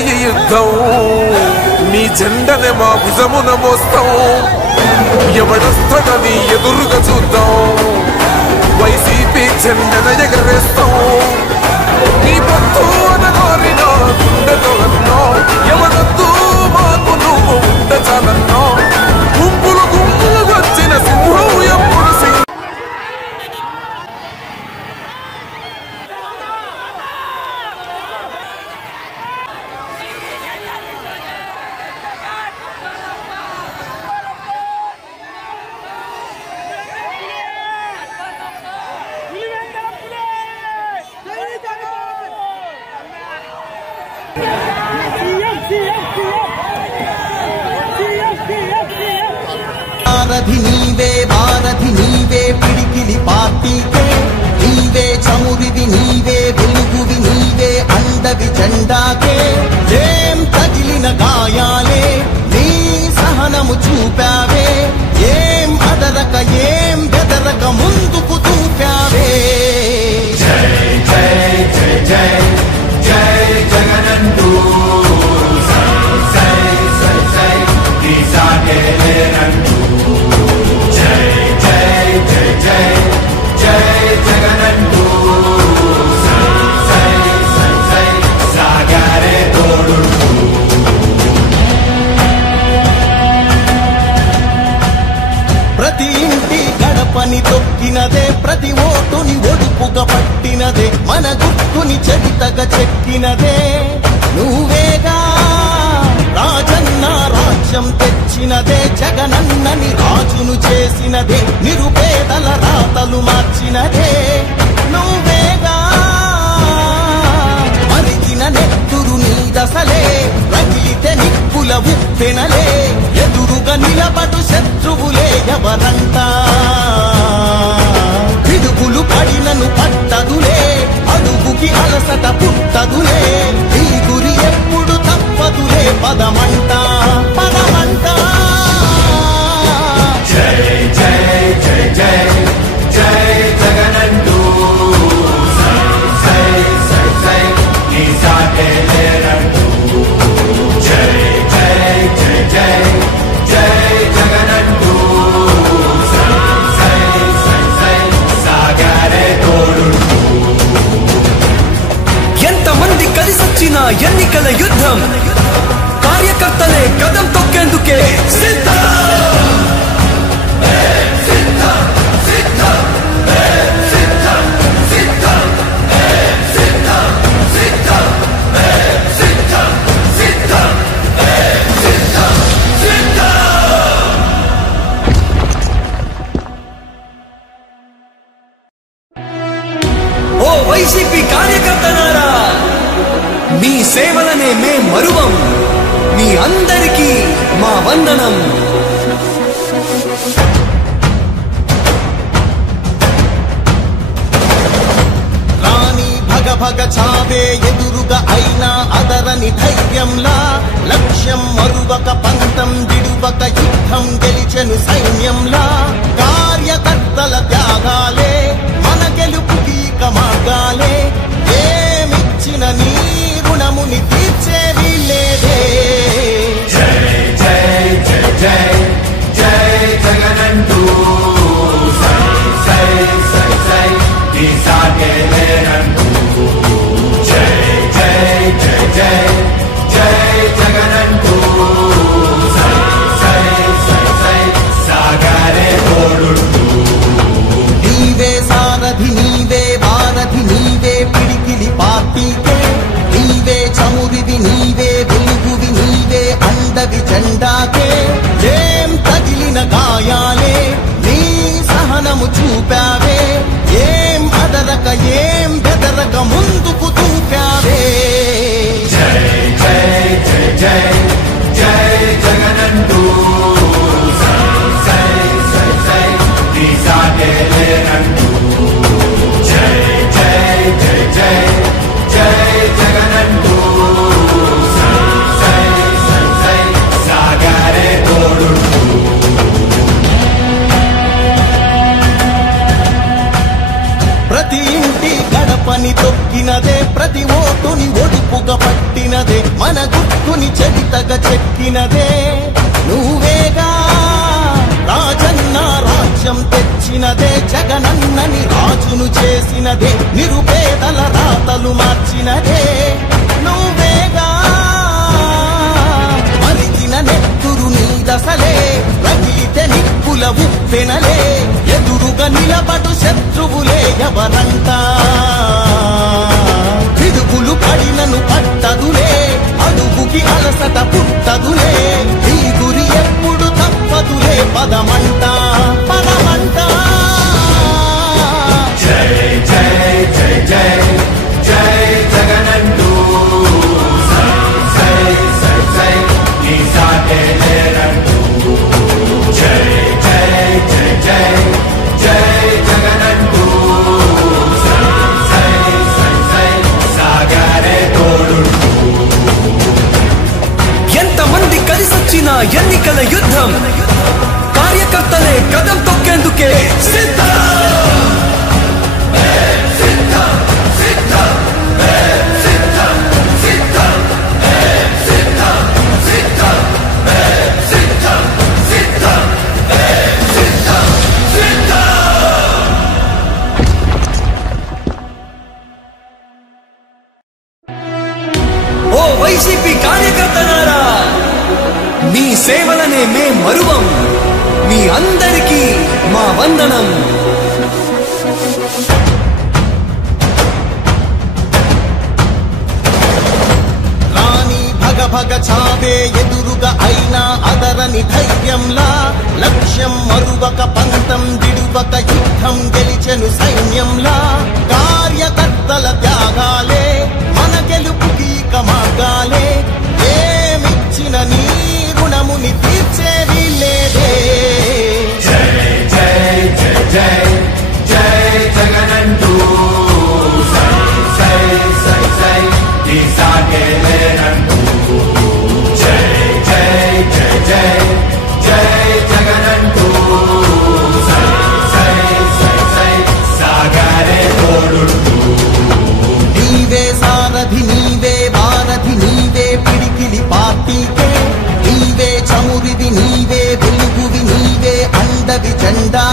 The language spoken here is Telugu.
ఈ యుద్ధం నీ జెండనే మా భుజమున మోస్తాం ఎవడొస్తాడని ఎదురుగా చూద్దాం వైసీపీ జెండన ఎగరేస్తాం నీ పొత్తు అనగోరినో గుండెతో అన్నో ఎవడొద్దు మాకు నువ్వు ఉండ చాలన్నో గుంపులు గుంపులు వచ్చిన సింహం ఎప్పుడు వారధి నీవే పిడికిలి పార్టీకే నీవే చమురివి నీవే వెలుగువి నీవే అండవి జెండాకే ఏం తగిలిన గాయాలే నీ సహనము చూపావే ఏం అదరక ఏం బెదరక ముందుకు చూపావే జై జై జై జై జై జగనంటూ సై సై సై నీ సాగే లేనంటూ జై జై జై జై జై జగనంటూ సై సై సై సై సాగారే తోడుంటూ ప్రతి ఇంటి గడపని తొక్కినదే ప్రతి ఓటుని ఒడుపుగా పట్టినదే మన గుర్తుని చరితగా చెక్కినదే నువ్వేగా రాజన్న రాజ్యం తెచ్చినదే జగనన్నని రాజును చేసినదే నిరుపేదల రాతలు మార్చినదే నువ్వేగా మరిగిన నెత్తురు నీ దశలే రగిలితే నిప్పుల ఉప్పెనలే ఎదురుగా నిలబడు శత్రువులే ఎవరంతా పిడుగులు పడినను పట్టదులే అడుగుకి అలసట పుట్టదులే ఈ గురి ఎప్పుడు తప్పదులే పదమంట పదమంట జై జై జై జై జై జగనంటూ సై సై సై సై నీ సాగే లేనంటూ జై జై జై జై జై జగనంటూ సై సై సై సై సాగారే తోడుంటూ ఎంతమంది కలిసొచ్చిన ఎన్నికల యుద్ధం కార్యకర్తలే కదం తొక్కేందుకే సిద్ధం ఓ వైసీపీ కార్యకర్తలారా మీ సేవలనే మే మరువం మీ అందరికీ మా వందనం రాణి భగ భగ చావే ఎదురుగా అయినా అదరని ధైర్యంలా లక్ష్యం మరువక పంతం విడువక యుద్ధం గెలిచెను సైన్యంలా కార్యకర్తల త్యాగాలే మన గెలుపుకి మార్గాలే ఏమిచ్చిన నీ రుణముని తీర్చేది లేదే జై జై జై జై జై జగనంటూ సై సై సై సై నీ సాగే లేనంటూ జై జై జై జై జై జగనంటూ సై సై సై సై సాగారే తోడుంటూ నీవే సారథి నీవే వారధి నీవే పిడికిలి పార్టీకే నీవే చమురివి నీవే వెలుగువి నీవే అండవి జెండాకే ఏం తగిలిన గాయాలే నీ సహనము చూపావే ఏం అదరక ఏం కాచినదే నిరుపేదల రాతలు మార్చినదే నువ్వేగా మరిగిన నెత్తురు నీదసలే రగిలితే నిప్పుల ఉప్పెనలే ఎదురుగా నిలబడు శత్రువులే ఎవరంట పిడుగులు పడినను పట్టదులే అడుగుకి అలసట పుట్టదులే ఈ గురి ఎప్పుడు తప్పదులే పదమంట పదమంట జై జై జై జై జై జగనంటూ సై సై సై సై నీ సాటే లేరంటూ జై జై జై జై జై జగనంటూ సై సై సై సై సాగరే తోడుంటూ ఎంతమంది కలిసొచ్చిన ఎన్నికల యుద్ధం కార్యకర్తలే కదం తొక్కేందుకే సిద్ధం ఓ వైసీపీ కార్యకర్తలారా మీ సేవలనే మే మరువం మీ అందరికీ మా వందనం రాణి భగ భగ చావే ఎదురుగా అయినా అదరని ధైర్యంలా లక్ష్యం మరువక పంతం విడువక యుద్ధం గెలిచెను సైన్యంలా కార్యకర్తల త్యాగాలే మన గెలుపుకి మార్గాలే ఏమిచ్చిన నీ రుణముని తీర్చేది లేదే జై జై జై జై జై జగనంటూ సై సై సై సై నీ సాటే లేరంటూ జై జై జై జై జై జగనంటూ సై సై సై సై సాగరే తోడుంటూ నీవే సారథి నీవే వారధి నీవే పిడికిలి పార్టీకే నీవే చమురిది నీవే వెలుగువి నీవే అండవి జెండా